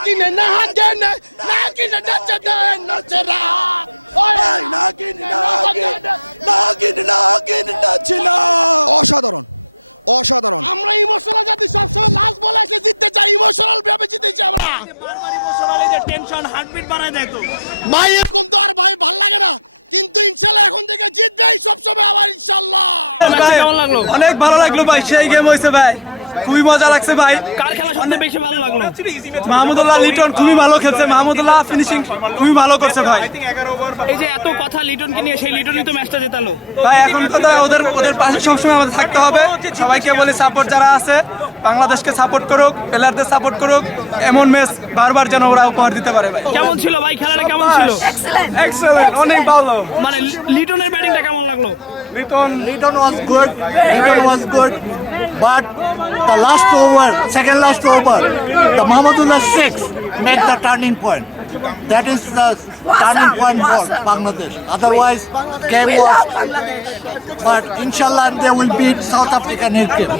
না কিনে না গেনে না কিনে না গেনে নাচে না অসাধারণ অসাধারণ। আমরা ইমোশনাল জাতি সবসময় লাস্ট বলে এসে জিততে চাই ইমোশনাল ভাবে জিতেছি আমরা। টেনশন হার্টবিট বাড়ায় দেয় তো ভাই এরকম তো আর ভাই ভালো লাগে না। কিন্তু ইনশাল্লাহ এখন থেকে জিতবেই সবসময় আবার ইনশাল্লাহ। কেমন লাগল? অনেক ভালো লাগল ভাই সেই গেম হয়েছে ভাই। খুবই মজা লাগছে ভাই। কার খেলা সবচেয়ে বেশি ভালো লাগল? মাহমুদুল্লাহ লিটন খুবই ভালো খেলছে। মাহমুদুল্লাহ ফিনিশিং খুবই ভালো করছে ভাই। এই যে এত কথা লিটনকে নিয়ে সেই লিটনই তো ম্যাচটা জেতালো। ভাই এখন তো ওদের ওদের পাশে সবসময় আমাদের থাকতে হবে। সবাইকে বলি সাপোর্ট যারা আছে বাংলাদেশকে সাপোর্ট করুক প্লেয়ারদের সাপোর্ট করুক এমন ম্যাচ বারবার যেন ওরা উপহার দিতে পারে ভাই। কেমন ছিল ভাই? খেলাটা কেমন ছিল? এক্সেলেন্ট অনেক ভালো। মানে লিটনের ব্যাটিংটা কেমন লাগল? Luton. Was good. Luton was good. But the last over, second last over, the Mahmudullah 6 made the turning point. That is the turning point for Bangladesh. Otherwise, game was. But inshallah, they will beat South Africa next game.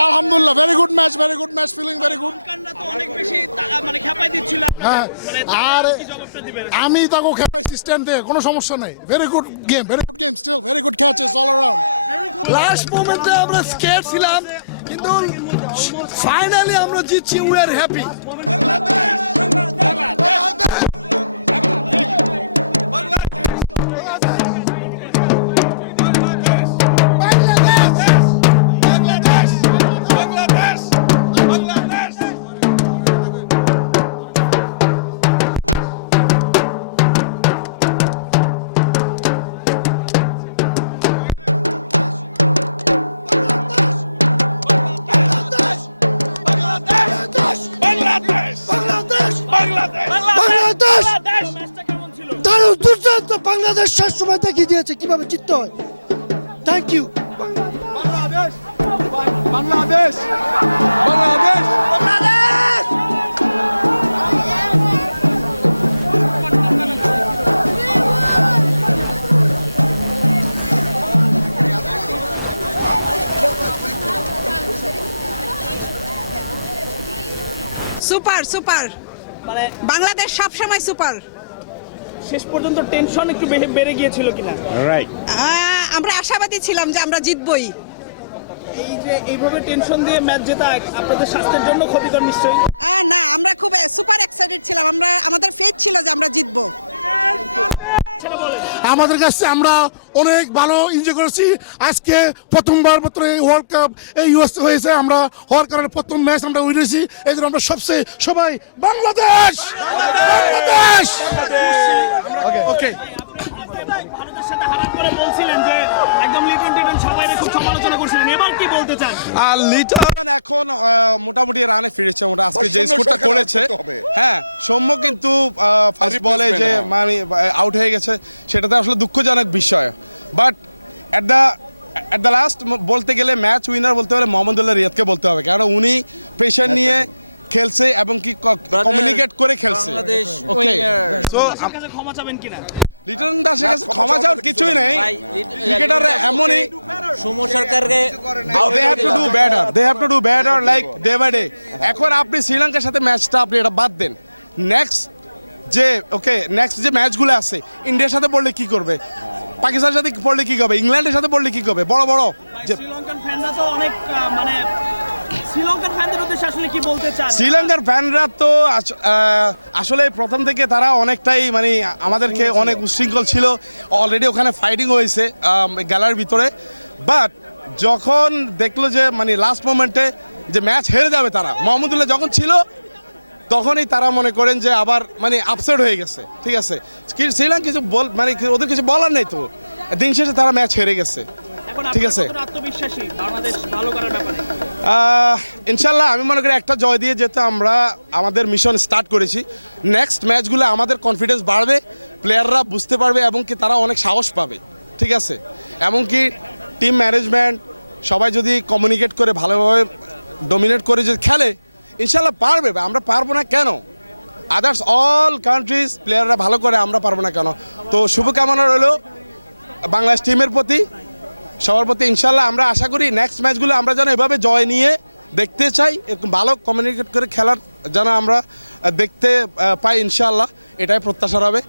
আলহামদুলিল্লাহ very good match very good match feeling very good তো অনেক বেশি মানে খেপাই দিচ্ছিল হ্যাঁ মানে আর আমি তাকে খেপাইছি স্ট্যান্ড দিয়ে কোনো সমস্যা নেই very good game very good game still very good catches all around last মোমেন্টে আমরা স্কেট ছিলাম কিন্তু ফাইনালি আমরা জিতছি উই আর হ্যাপি বাংলাদেশ সবসময় দেখিয়ে দিয়েছে কীভাবে জিততে হয়। Thank you Bangladesh Bangladesh super super মানে বাংলাদেশ সবসময় সুপার শেষ পর্যন্ত টেনশন একটু বেড়ে- বেড়ে গিয়েছিল কিনা? রাইট আমরা আশাবাদী ছিলাম যে আমরা জিতবই। এই যে এইভাবে টেনশন দিয়ে ম্যাচ জেতা আপনাদের স্বাস্থ্যের জন্য ক্ষতিকর নিশ্চয়ই। না আমরা খুব সুপার এক্সাইটেড ছিলাম। আমরা আমাদের ফেথ ছিল যে আমরা জিতবো। আমাদের কাছে আমরা অনেক ভালো এনজয় করেছি। আজকে প্রথমবার মাত্র এই ওয়ার্ল্ড কাপ এই ইউএস হয়েছে। আমরা হওয়ার কারণে প্রথম ম্যাচ আমরা উঠেছি এই জন্য আমরা সবচেয়ে সবাই বাংলাদেশ! বাংলাদেশ! ওকে আর লিটন এখন আহ, মোটামুটি রানে ফিরেছে মোটা আজকে যে স্কোরটা করেছে হ্যাঁ সৌম্য কিন্তু ফার্স্ট বলে যে মানে আউট হয়ে গেছে সেটাতে আসলে দুঃখজনক বিষয়। But at the at the last বলতে গেলে ম্যাচ উইনার বলতে হলে মোহাম্মদুল্লাহ রিয়াদকে বলতে হবে। কারণ উনি প্রেশার নিয়ে খেলছে এবং কি কমিউনিকেট করে খেলছে। ওকে সো ক্ষমা চাবেন কিনা? লিটন দাসের কাছে ক্ষমা চাওয়ার কিছুই নেই। ক্রিকেটার এমনই। সৌম্য সরকারকে they have to do better they have to do better like day by day এখন আপনি শ্রীলঙ্কার সাথে ম্যাচটা আপনি এটা বাদ দেন। নেক্সট যে ওকে নেক্সট যে ম্যাচগুলো আছে ইন্ডিয়ার সাথে পড়লে কি করবে? পাকিস্তানের সাথে পড়লে কি করবে? ইংল্যান্ডের সাথে পড়লে কি করবে? বড় বড় যে শ্রীলঙ্কান ফ্যানরা তো অনেক মানে শ্রীলঙ্কার ফ্যানদের উদ্দেশ্যে আসলে কি বলতে চান? শ্রীলঙ্কার ফ্যানরা তো আস- আসলে প্রথম থেকে তারা অনেকটাই মানে আমাদেরকে অনেক উশৃঙ্খল ছিল। অলরেডি ওখানে ফাইটিং হয়েছে গ্যালারির ভিতরে। বাট যখন দেখল যে মানে লাস্ট মোমেন্টে যে ম্যাচ হেরে যাবে তারা মোহাম্মদুল্লাহ যখন ছিল তখনই তারা মনে করেন যে আবার মানে আপসেট হয়ে গেছে ঠিক আছে? শ্রীলঙ্কা কিছু বল মানে ওদের কিছু বলার নেই তো। দিন শেষে তারা ম্যাচ হেরে গেছে ঠিক আছে। আত্মবিশ্বাসী? বাংলাদেশ ভালো করার ব্যাপারে। ইনশাল্লাহ আমি মনে করি একটা জয় দিয়ে যেতে আমরা আমাদের মিশন স্টার্ট করেছি। নেক্সট ম্যাচগুলো আমাদের কনফিডেন্স বাড়বে প্লেয়াররা বুঝতে পারবে এবং কি তারা অনেক সাহস পাবে। ঠিক আছে? এমনকি টিম ম্যানেজমেন্ট সবাই যদি কমিউনিকেট করে, ভালোভাবে ডোমিনেট করে যদি খেলে, ইনশাল্লাহ পারবে। আমরা পারব না কেন? আদার্স অল কান্ট্রিজ প্লেয়াররা ভালো করে আমরা পারব না কেন? তো শুভকামনা রইল বাংলাদেশ টিমের প্রতি। সবার প্রতি ইনশাল্লাহ আমরা আশা করি নেক্সট ম্যাচগুলো আমরা যেন এভাবে জয় নিয়ে দেখতে চাই, এরকম ভালো কমিউনিকেট করে খেলার যেন আমরা দেখতে পাই ইনশাল্লাহ এটাই প্রত্যাশা হবে।